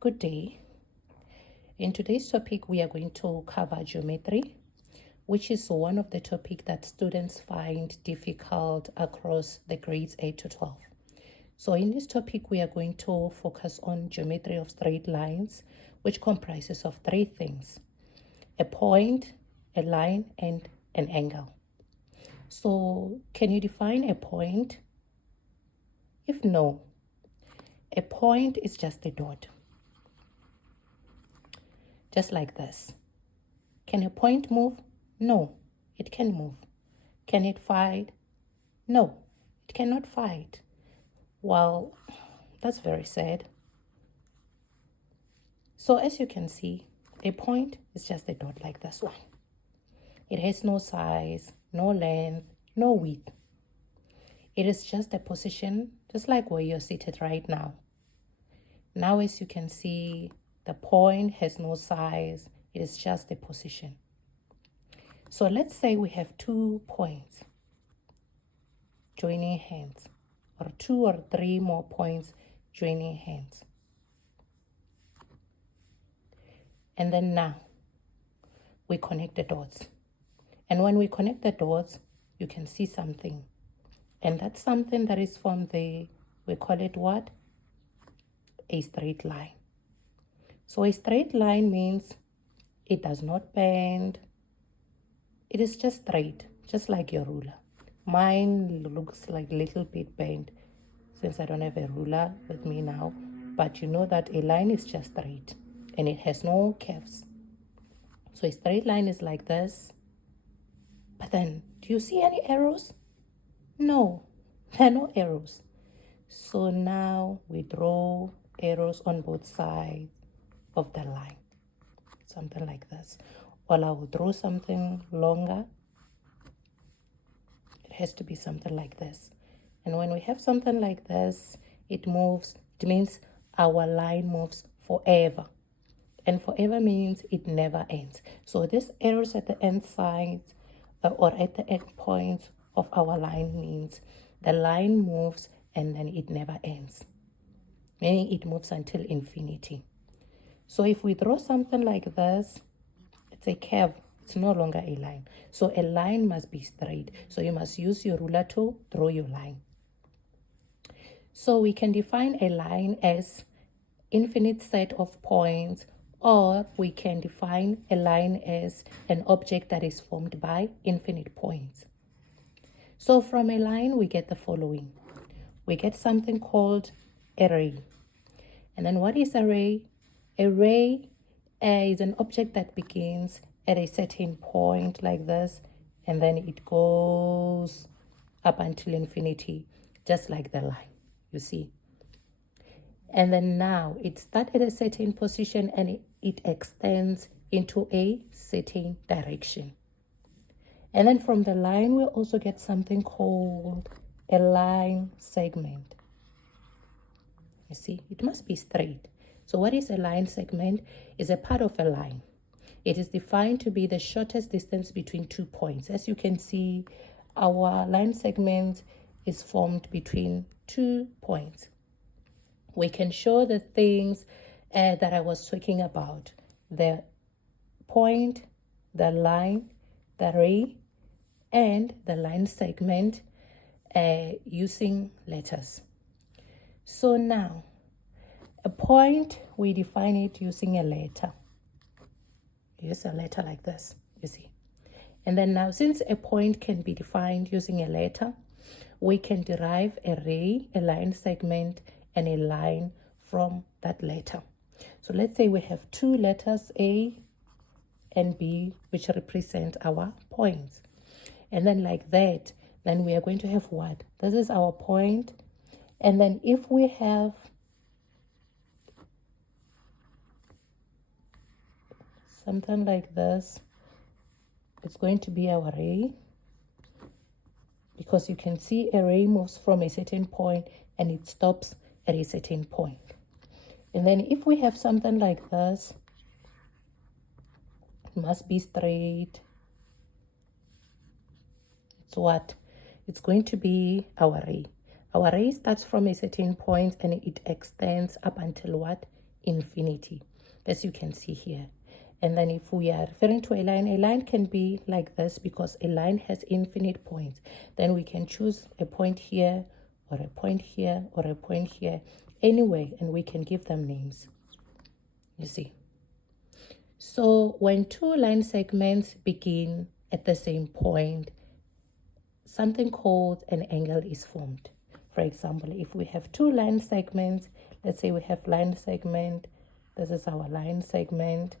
Good day. In today's topic, we are going to cover geometry, which is one of the topics that students find difficult across the grades 8 to 12. So in this topic, we are going to focus on geometry of straight lines, which comprises of three things: a point, a line, and an angle. So can you define a point? If no, a point is just a dot. Just like this. Can a point move? No, it can move. Can it fight? No, it cannot fight. Well, that's very sad. So as you can see, a point is just a dot like this one. It has no size, no length, no width. It is just a position, just like where you're seated right now. Now, as you can see, the point has no size. It is just a position. So let's say we have 2 points joining hands, or 2 or 3 more points joining hands. And then now we connect the dots. And when we connect the dots, you can see something. And that's something that is from we call it what? A straight line. So a straight line means it does not bend. It is just straight, just like your ruler. Mine looks like a little bit bent since I don't have a ruler with me now. But you know that a line is just straight and it has no curves. So a straight line is like this. But then, do you see any arrows? No, there are no arrows. So now we draw arrows on both sides of the line. Something like this. Or I will draw something longer. It has to be something like this. And when we have something like this, it moves. It means our line moves forever. And forever means it never ends. So these arrows at the end sides or at the end points of our line means the line moves and then it never ends. Meaning it moves until infinity. So if we draw something like this, it's a curve. It's no longer a line. So a line must be straight. So you must use your ruler to draw your line. So we can define a line as infinite set of points, or we can define a line as an object that is formed by infinite points. So from a line, we get the following. We get something called a ray. And then what is a ray? A ray is an object that begins at a certain point like this, and then it goes up until infinity, just like the line, you see. And then now it starts at a certain position and it extends into a certain direction. And then from the line, we also get something called a line segment. You see, it must be straight. So what is a line segment? It's a part of a line. It is defined to be the shortest distance between 2 points. As you can see, our line segment is formed between 2 points. We can show the things that I was talking about: the point, the line, the ray, and the line segment using letters. So now, a point, we define it using a letter. Use a letter like this, you see. And then now, since a point can be defined using a letter, we can derive a ray, a line segment, and a line from that letter. So let's say we have 2 letters, A and B, which represent our points. And then like that, then we are going to have what? This is our point. And then if we have something like this, it's going to be our ray, because you can see a ray moves from a certain point and it stops at a certain point. And then if we have something like this, it must be straight. It's what? It's going to be our ray. Our ray starts from a certain point and it extends up until what? infinity, as you can see here. And then if we are referring to a line can be like this because a line has infinite points. Then we can choose a point here, or a point here, or a point here, anyway, and we can give them names. You see. So when two line segments begin at the same point, something called an angle is formed. For example, if we have two line segments, let's say we have line segment, this is our line segment,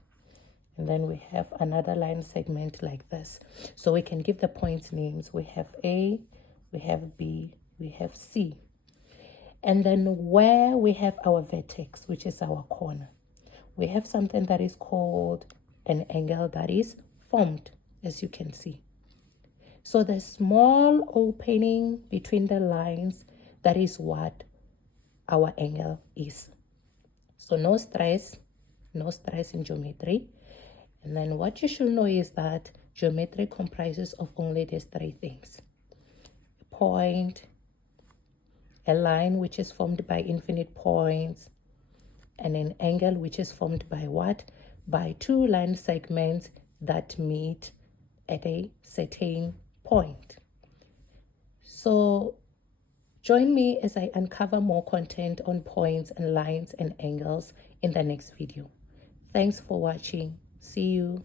and then we have another line segment like this. So we can give the points names. We have A, we have B, we have C. And then where we have our vertex, which is our corner, we have something that is called an angle that is formed, as you can see. So the small opening between the lines, that is what our angle is. So no stress in geometry. And then what you should know is that geometry comprises of only these three things: a point, a line which is formed by infinite points, and an angle which is formed by what? By two line segments that meet at a certain point. So join me as I uncover more content on points and lines and angles in the next video. Thanks for watching. See you.